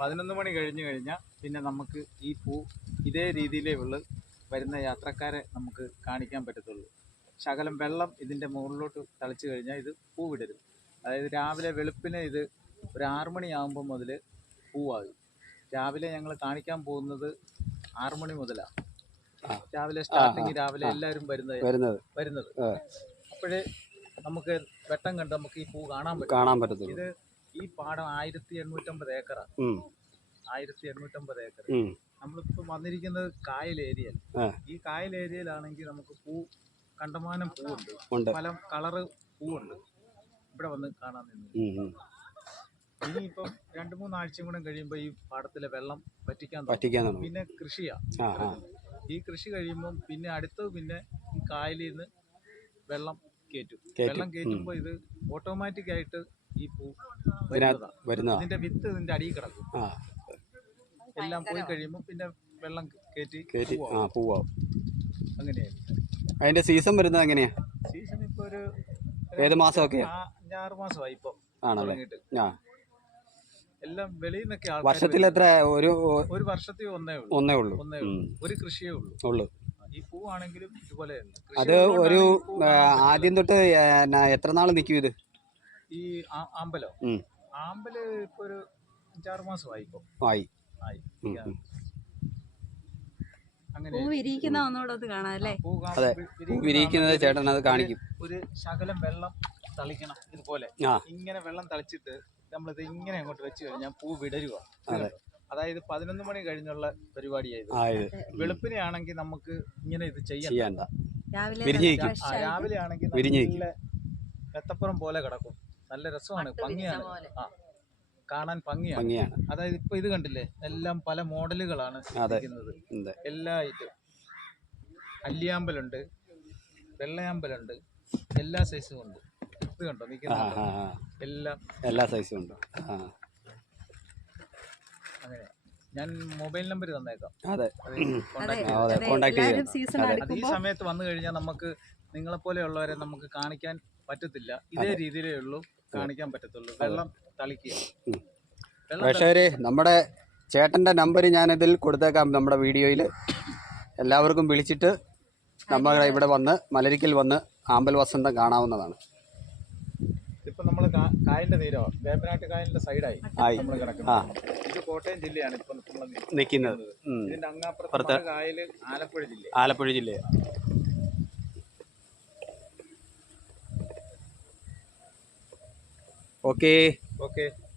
11 മണി കഴിഞ്ഞ് കഴിഞ്ഞാൽ പിന്നെ നമുക്ക് ഈ പൂ ഇതേ രീതിയിലേ ഉള്ളു വരുന്ന യാത്രക്കാരെ നമുക്ക് കാണിക്കാൻ പറ്റത്തുള്ളൂ. ശകലം വെള്ളം ഇതിൻ്റെ മുകളിലോട്ട് തളിച്ചു കഴിഞ്ഞാൽ ഇത് പൂ വിടരും. അതായത് രാവിലെ വെളുപ്പിനെ ഇത് ഒരു 6 മണിയാകുമ്പോൾ മുതൽ പൂവാകും. രാവിലെ ഞങ്ങൾ കാണിക്കാൻ പോകുന്നത് 6 മണി മുതലാണ്. രാവിലെ സ്റ്റാർട്ടിങ് രാവിലെ എല്ലാവരും വരുന്നത്. അപ്പോഴേ നമുക്ക് വെട്ടം കണ്ട് നമുക്ക് ഈ പൂ കാണാൻ പറ്റും. ഇത് ഈ പാടം 1850 ഏക്കറാണ്. 1850 ഏക്കർ. നമ്മളിപ്പോൾ വന്നിരിക്കുന്നത് കായൽ ഏരിയയിൽ. ഈ കായൽ ഏരിയയിലാണെങ്കിൽ നമുക്ക് പൂ കണ്ടമാനം പൂവുണ്ട്, പല കളറ് പൂവുണ്ട്. ഇവിടെ വന്ന് കാണാൻ നിന്ന് ഇനിയിപ്പം 2-3 ആഴ്ചയും കൂടെ കഴിയുമ്പോൾ ഈ പാടത്തിലെ വെള്ളം പറ്റിക്കാൻ പിന്നെ കൃഷിയാണ്. ഈ കൃഷി കഴിയുമ്പം പിന്നെ അടുത്തത് പിന്നെ ഈ കായലിൽ നിന്ന് വെള്ളം കയറ്റുമ്പോൾ ഇത് ഓട്ടോമാറ്റിക് ആയിട്ട് ഈ പൂ വരുന്നതാണ്. ഇതിന്റെ വിത്ത് ഇതിന്റെ അടിയിൽ കിടക്കും. എല്ലാം പോയി കഴിയുമ്പോൾ പിന്നെ വെള്ളം കയറ്റി പൂവാവും. അങ്ങനെയായിരുന്നു അതിന്റെ സീസൺ വരുന്നത്. എങ്ങനെയാ സീസൺ? ഇപ്പൊ ഒരു ഏത് മാസമൊക്കെ? 5-6 മാസമായി ഇപ്പൊ തുടങ്ങിയിട്ട്. എല്ലാം വെളിയിൽ നിന്നൊക്കെ വർഷത്തിൽ എത്ര? ഒരു വർഷത്തിൽ ഒന്നേ ഉള്ളൂ. ഒരു കൃഷിയേ ഉള്ളൂ. ഈ പൂവാണെങ്കിലും ഇതുപോലെ അത് ഒരു ആദ്യം തൊട്ട് എത്ര നാൾ നിൽക്കും ഇത്? ഈ ആമ്പലോ? ആമ്പല് ഇപ്പൊ ഒരു 5-6 മാസമായി ഇപ്പൊ. അങ്ങനെ വിരിയിക്കുന്നത് ചേട്ടൻ അത് കാണിക്കും. ഒരു ശകലം വെള്ളം തളിക്കണം ഇതുപോലെ. ഇങ്ങനെ വെള്ളം തളിച്ചിട്ട് നമ്മളിത് ഇങ്ങനെ അങ്ങോട്ട് വെച്ച് കഴിഞ്ഞാൽ പൂ വിടരുക. അതായത് 11 മണി കഴിഞ്ഞുള്ള പരിപാടിയായത്. വെളുപ്പിനെ ആണെങ്കിൽ നമുക്ക് ഇങ്ങനെ ഇത് ചെയ്യാൻ. രാവിലെ ആണെങ്കിൽ നല്ല എത്തപ്പുറം പോലെ കിടക്കും. നല്ല രസമാണ്, ഭംഗിയാണ്, കാണാൻ ഭംഗിയാണ്. അതായത് ഇപ്പൊ ഇത് കണ്ടില്ലേ, എല്ലാം പല മോഡലുകളാണ് ഇരിക്കുന്നത്. എല്ലാ ഐറ്റം അല്ലിയാമ്പലുണ്ട്, വെള്ളയാമ്പലുണ്ട്, എല്ലാ സൈസും ഉണ്ട്. ഇത് കണ്ടോ നിൽക്കുന്നത്? എല്ലാ സൈസും ഉണ്ട്. അങ്ങനെ ഞാൻ മൊബൈൽ നമ്പർ തന്നേക്കാം. ഈ സമയത്ത് വന്നു കഴിഞ്ഞാൽ നമുക്ക് നിങ്ങളെപ്പോലെയുള്ളവരെ നമുക്ക് കാണിക്കാൻ പറ്റത്തില്ല. ഇതേ രീതിയിലേ ഉള്ളൂ കാണിക്കാൻ പറ്റത്തുള്ളൂ. വെള്ളം തളിക്കുക. പക്ഷേ നമ്മുടെ ചേട്ടൻ്റെ നമ്പർ ഞാനിതിൽ കൊടുത്തേക്കാം. നമ്മുടെ വീഡിയോയിൽ എല്ലാവർക്കും വിളിച്ചിട്ട് നമ്മൾ ഇവിടെ വന്ന് മലരിക്കൽ വന്ന് ആമ്പൽ വസന്തം കാണാവുന്നതാണ്. ഇപ്പൊ നമ്മള് കായലിന്റെ തീരമാണ്, വേമ്പനാട്ട് കായലിന്റെ സൈഡായി നമ്മൾ കിടക്കുന്നത്. ഇത് കോട്ടയം ജില്ലയാണ് ഇപ്പൊ നിൽക്കുന്നത്. ഇതിന്റെ അങ്ങാപ്പുറത്ത് കായല് ആലപ്പുഴ ജില്ല. ഓക്കേ.